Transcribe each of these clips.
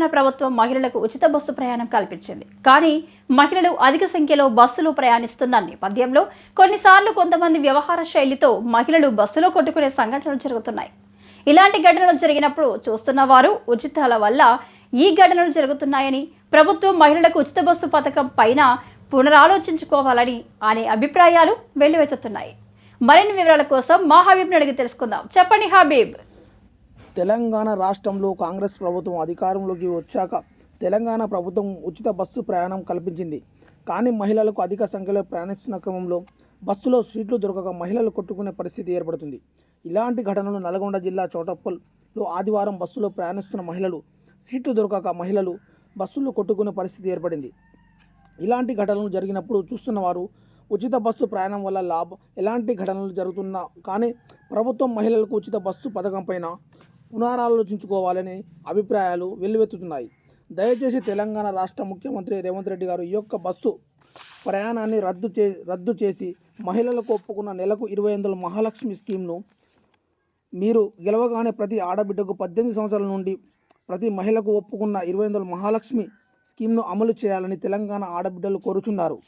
తెలంగాణ ప్రభుత్వం మహిళలకు ఉచిత బస్సు ప్రయాణం కల్పించింది. కానీ మహిళలు అధిక సంఖ్యలో బస్సులో ప్రయాణిస్తున్న నేపథ్యంలో కొన్నిసార్లు కొంతమంది వ్యవహార శైలితో మహిళలు బస్సులో కొట్టుకునే సంఘటనలు జరుగుతున్నాయి. ఇలాంటి ఘటనలు జరిగినప్పుడు చూస్తున్న వారు ఉచితాల వల్ల ఈ ఘటనలు జరుగుతున్నాయని, ప్రభుత్వం మహిళలకు ఉచిత బస్సు పథకం పైన పునరాలోచించుకోవాలని అనే అభిప్రాయాలు వెల్లువెత్తుతున్నాయి. మరిన్ని వివరాల కోసం మా హబీబ్ని అడిగి తెలుసుకుందాం. చెప్పండి హబీబ్. తెలంగాణ రాష్ట్రంలో కాంగ్రెస్ ప్రభుత్వం అధికారంలోకి వచ్చాక తెలంగాణ ప్రభుత్వం ఉచిత బస్సు ప్రయాణం కల్పించింది. కానీ మహిళలకు అధిక సంఖ్యలో ప్రయాణిస్తున్న క్రమంలో బస్సులో సీట్లు దొరకక మహిళలు కొట్టుకునే పరిస్థితి ఏర్పడుతుంది. ఇలాంటి ఘటనలు నల్గొండ జిల్లా చౌటప్పల్లో ఆదివారం బస్సులో ప్రయాణిస్తున్న మహిళలు సీట్లు దొరకక మహిళలు బస్సుల్లో కొట్టుకునే పరిస్థితి ఏర్పడింది. ఇలాంటి ఘటనలు జరిగినప్పుడు చూస్తున్న వారు ఉచిత బస్సు ప్రయాణం వల్ల ఎలాంటి ఘటనలు జరుగుతున్నా కానీ ప్రభుత్వం మహిళలకు ఉచిత బస్సు పథకం పైన పునరాలోచించుకోవాలని అభిప్రాయాలు వెల్లువెత్తుతున్నాయి. దయచేసి తెలంగాణ రాష్ట్ర ముఖ్యమంత్రి రేవంత్ రెడ్డి గారు ఈ యొక్క బస్సు ప్రయాణాన్ని రద్దు చేసి మహిళలకు ఒప్పుకున్న నెలకు 2500 మహాలక్ష్మి స్కీమ్ను మీరు గెలవగానే ప్రతి ఆడబిడ్డకు 18 సంవత్సరాల నుండి ప్రతి మహిళకు ఒప్పుకున్న 2500 మహాలక్ష్మి స్కీమ్ను అమలు చేయాలని తెలంగాణ ఆడబిడ్డలు కోరుచున్నారు.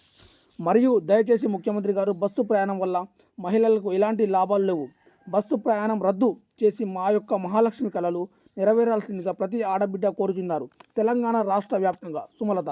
మరియు దయచేసి ముఖ్యమంత్రి గారు బస్సు ప్రయాణం వల్ల మహిళలకు ఎలాంటి లాభాలు లేవు. బస్సు ప్రయాణం రద్దు చేసి మా యొక్క మహాలక్ష్మి కళలు నెరవేరాల్సిందిగా ప్రతి ఆడబిడ్డ కోరుచున్నారు. తెలంగాణ రాష్ట్ర వ్యాప్తంగా సుమలత.